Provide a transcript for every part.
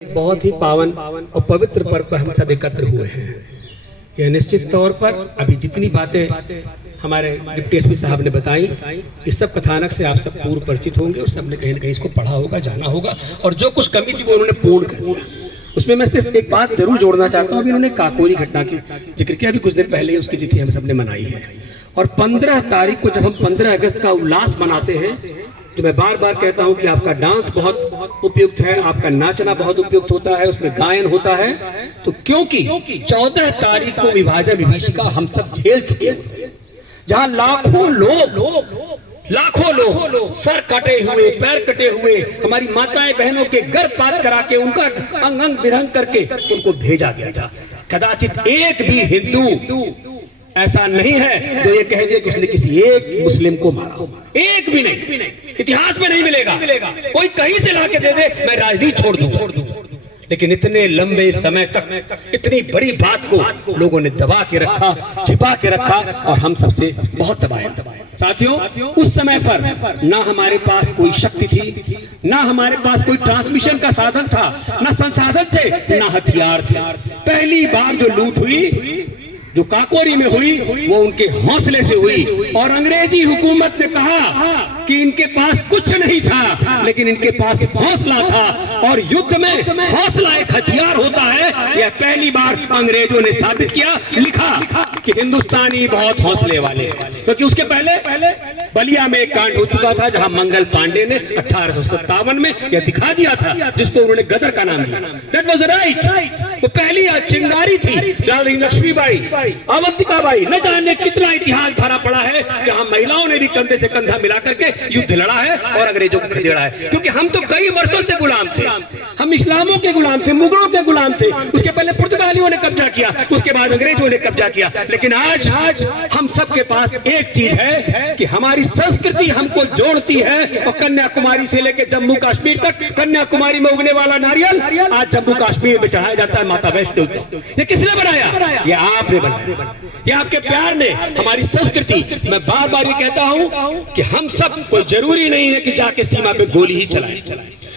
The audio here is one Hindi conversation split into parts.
बहुत ही पावन और पवित्र पर्व पर हम सब एकत्र हुए हैं। यह निश्चित तौर पर अभी जितनी बातें हमारे डिप्टी एसपी साहब ने बताई, इस सब कथानक से आप सब पूर्व परिचित होंगे और सबने कहीं ना कहीं इसको पढ़ा होगा, जाना होगा और जो कुछ कमी थी वो उन्होंने पूर्ण कर दिया। उसमें मैं सिर्फ एक बात जरूर जोड़ना चाहता हूँ। अभी उन्होंने काकोरी घटना की जिक्र किया, अभी कुछ दिन पहले उसकी तिथि हम सबने मनाई है और 15 तारीख को जब हम 15 अगस्त का उल्लास मनाते हैं तो मैं बार बार कहता हूं कि आपका डांस बहुत उपयुक्त है, आपका नाचना बहुत उपयुक्त होता है, उसमें गायन होता है। तो क्योंकि 14 तारीख को विभाजन विभीषिका हम सब झेल चुके हैं, जहां लाखों लोग सर कटे हुए, पैर कटे हुए, हमारी माताएं बहनों के गर्भ पात करा के उनका अंग अंग विरंग करके उनको भेजा गया था। कदाचित एक भी हिंदू ऐसा नहीं है जो ये कह दे कि उसने किसी एक मुस्लिम को मारा, एक भी नहीं, इतिहास में नहीं मिलेगा। कोई कहीं से लाके दे दे मैं राजनीति छोड़ दूं, लेकिन इतने लंबे समय तक इतनी बड़ी बात को लोगों ने दबा के रखा, छिपा के रखा और हम सबसे बहुत दबाया। साथियों, उस समय पर ना हमारे पास कोई शक्ति थी, ना हमारे पास कोई ट्रांसमिशन का साधन था, ना संसाधन थे, ना हथियार थे। पहली बार जो लूट हुई, जो काकोरी में हुई, वो उनके हौसले से हुई और अंग्रेजी हुकूमत ने कहा कि इनके पास कुछ नहीं था, लेकिन इनके पास हौसला था और युद्ध में हौसला एक हथियार होता है। यह पहली बार अंग्रेजों ने साबित किया, लिखा कि हिंदुस्तानी बहुत हौसले वाले, क्योंकि उसके पहले बलिया में एक कांड हो चुका था जहां मंगल पांडे ने 1857 में यह दिखा दिया था, जिसको उन्होंने गदर का नाम दिया। That was right. वो पहली चिंगारी थी रानी लक्ष्मीबाई, अवंतिकाबाई, न जाने कितना इतिहास भरा पड़ा है जहां महिलाओं ने भी कंधे से कंधा मिला करके युद्ध लड़ा है और अंग्रेजों को खदेड़ा है। क्योंकि हम तो कई वर्षों से गुलाम थे, हम इस्लामों के गुलाम थे, मुगलों के गुलाम थे, उसके पहले पुर्तगालियों ने कब्जा किया, उसके बाद अंग्रेजों ने कब्जा किया। लेकिन आज हम सबके पास एक चीज है कि हमारी संस्कृति हमको जोड़ती है और कन्याकुमारी से लेकर जम्मू कश्मीर तक, कन्याकुमारी में उगने वाला नारियल आज जम्मू कश्मीर में चढ़ाया जाता है माता वैष्णो को। ये किसने बनाया? ये आपने बनाया, ये आपके प्यार ने हमारी संस्कृति। मैं बार बार ये कहता हूं कि हम सब, कोई जरूरी नहीं है कि जाके सीमा पे गोली ही चलाएं,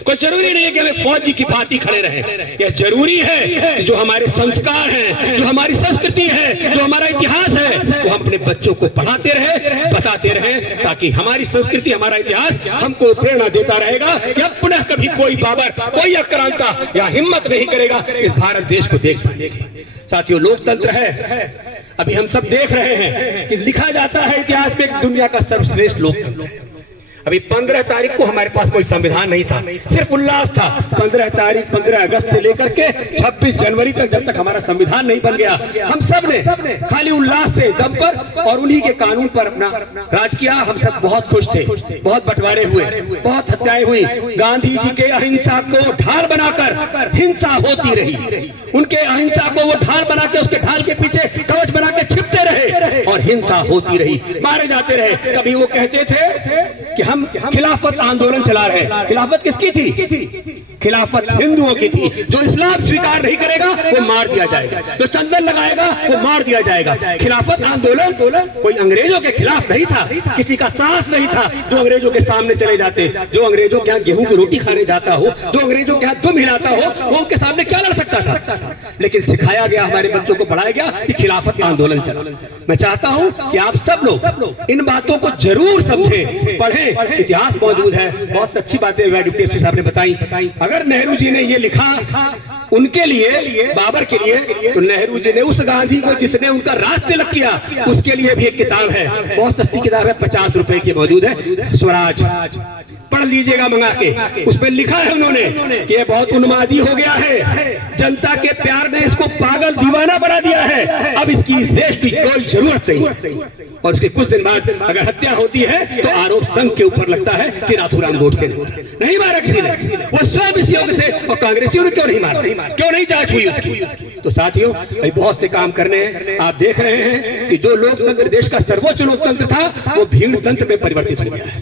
कोई जरूरी नहीं है कि हमें फौजी की भांति खड़े रहें। यह जरूरी है कि जो हमारे संस्कार हैं, जो हमारी संस्कृति है, जो हमारा इतिहास है, वो हम अपने बच्चों को पढ़ाते रहे, बताते रहे, ताकि हमारी संस्कृति, हमारा इतिहास हमको प्रेरणा देता रहेगा कि अब पुनः कभी कोई बाबर, कोई आक्रांता या हिम्मत नहीं करेगा इस भारत देश को देख पाने की। साथियों, लोकतंत्र है, अभी हम सब देख रहे हैं कि लिखा जाता है इतिहास में दुनिया का सर्वश्रेष्ठ लोकतंत्र है। अभी 15 तारीख को हमारे पास कोई संविधान नहीं था, सिर्फ उल्लास था। 15 तारीख, 15 अगस्त से लेकर के 26 जनवरी तक, जब तक हमारा संविधान नहीं बन गया, हम सब ने खाली उल्लास से दम पर और उन्हीं के कानून पर अपना राज किया। हम सब बहुत खुश थे, बहुत बंटवारे हुए, बहुत हत्याएं हुई। गांधी जी के अहिंसा को ढाल बनाकर हिंसा होती रही, उनके अहिंसा को वो ढाल बना के, उसके ढाल के पीछे कवच बना के छिपते रहे और हिंसा होती रही, मारे जाते रहे। कभी वो कहते थे कि हम खिलाफत आंदोलन चला रहे हैं। खिलाफत किसकी थी? खिलाफत हिंदुओं की थी। जो इस्लाम स्वीकार नहीं करेगा वो मार दिया जाएगा, जो चंदन लगाएगा वो मार दिया जाएगा। खिलाफत आंदोलन कोई अंग्रेजों के खिलाफ नहीं था, किसी का साहस नहीं था जो अंग्रेजों के सामने चले जाते। जो अंग्रेजों के यहाँ गेहूं की रोटी खाने जाता हो, जो अंग्रेजों के यहाँ दुम हिलाता हो, वो उनके सामने क्या लड़ सकता था? लेकिन सिखाया गया, हमारे बच्चों को पढ़ाया गया कि खिलाफत आंदोलन चला। मैं चाहता हूँ कि आप सब लोग इन बातों को जरूर समझें, पढ़ें। इतिहास मौजूद है, बहुत अच्छी बातें डिप्टी एसपी साहब ने बताई। अगर नेहरू जी ने ये लिखा उनके लिए, बाबर के लिए, तो नेहरू जी ने उस गांधी को जिसने उनका राज तिलक किया, उसके लिए भी एक किताब है, बहुत सस्ती किताब है, 50 रुपए की मौजूद है, स्वराज, पढ़ लीजिएगा मंगा के। उसमें लिखा है उन्होंने कि ये बहुत उन्मादी हो गया है, जनता के प्यार ने इसको पागल दीवाना बना दिया है, अब इसकी इस देश की कोई जरूरत नहीं। और उसके कुछ दिन बाद अगर हत्या होती है तो आरोप संघ के ऊपर लगता है कि नाथूराम गोडसे ने नहीं मारा किसी ने, वो स्वयं इस योग्य थे और कांग्रेसियों ने क्यों नहीं मारा, क्यों नहीं जांच हुई उसकी? तो साथियों, अभी बहुत से काम करने हैं। आप देख रहे हैं कि जो लोकतंत्र, देश का सर्वोच्च लोकतंत्र था, वो भीड़ तंत्र में परिवर्तित हो गया है।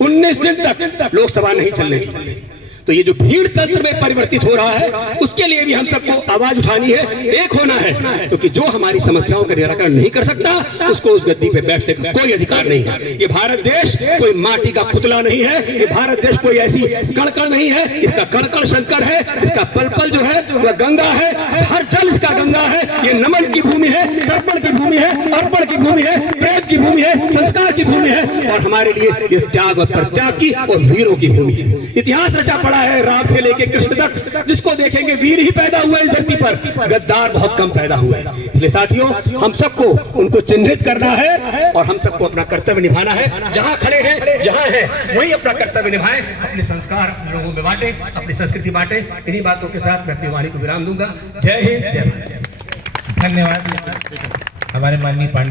19 दिन तक लोकसभा नहीं चलने दी। तो ये जो भीड़ तंत्र में परिवर्तित हो रहा है, उसके लिए भी हम सबको आवाज उठानी है, एक होना है, क्योंकि जो हमारी समस्याओं का निराकरण नहीं कर सकता उसको उस गद्दी पे बैठने का कोई अधिकार नहीं है। ये भारत देश कोई माटी का पुतला नहीं है, ये भारत देश कोई ऐसी कण नहीं है, इसका कण शंकर है, इसका पल पल जो है वह गंगा है, हर जल इसका गंगा है। ये नमन की भूमि है, तर्पण की भूमि है, अर्पण की भूमि है, प्रेम की भूमि है, संस्कार की भूमि है, और हमारे लिए ये त्याग और प्रत्याग की और वीरों की भूमि है। इतिहास रचा पड़ा है राम से लेकर कृष्ण तक, जिसको देखेंगे वीर ही पैदा हुआ इस धरती पर, गद्दार बहुत कम पैदा हुए। इसलिए साथियों, हम सबको उनको चिन्हित करना है और हम सबको अपना कर्तव्य निभाना है। जहां खड़े हैं, जहां है, वही अपना कर्तव्य निभाएं, अपने संस्कार लोगों में बांटे, अपनी संस्कृति बांटे। इन्हीं बातों के साथ मैं अपनी वाणी को विराम दूंगा। जय हिंद, जय भारत। धन्यवाद हमारे माननीय पांडे।